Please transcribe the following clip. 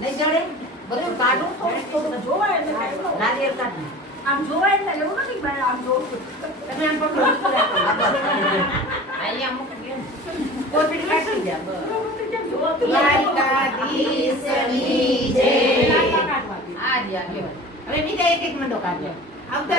નહીં જડે. બધું કાઢું તો. થોડું જોવાય એટલે નારિયેળ કાઢ. આમ જોવાય એટલે એવું નથી કે ભાઈ આમ જોવું તમે આમ પકડો. અહીંયા મૂકી દે કોથળી કાઢી દે. હવે બીજા એક. એક મંડો કાઢ્યો આવતા